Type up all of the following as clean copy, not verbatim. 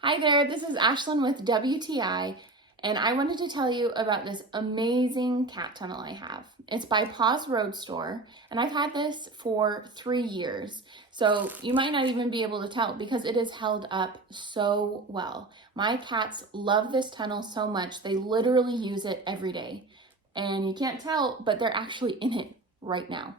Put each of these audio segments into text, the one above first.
Hi there, this is Ashlyn with WTI, and I wanted to tell you about this amazing cat tunnel I have. It's by PAWZ Road Store, and I've had this for 3 years. So you might not even be able to tell because it is held up so well. My cats love this tunnel so much, they literally use it every day. And you can't tell, but they're actually in it right now.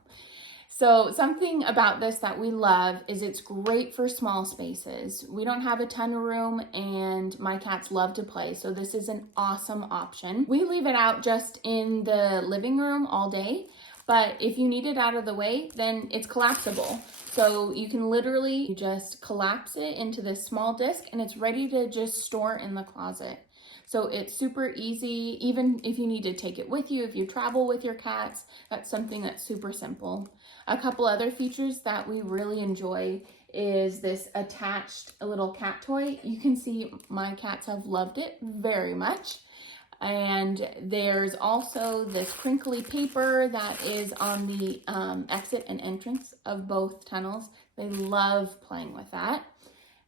So something about this that we love is it's great for small spaces. We don't have a ton of room and my cats love to play, so this is an awesome option. We leave it out just in the living room all day, but if you need it out of the way, then it's collapsible. So you can literally just collapse it into this small disc and it's ready to just store in the closet. So it's super easy, even if you need to take it with you, if you travel with your cats, that's something that's super simple. A couple other features that we really enjoy is this attached little cat toy. You can see my cats have loved it very much. And there's also this crinkly paper that is on the exit and entrance of both tunnels. They love playing with that.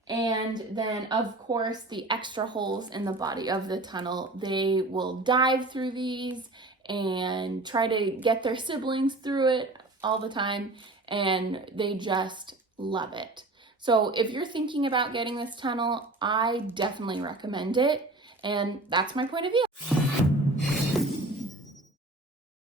And then, of course, the extra holes in the body of the tunnel. They will dive through these and try to get their siblings through it all the time, and they just love it. So if you're thinking about getting this tunnel, I definitely recommend it, and that's my point of view.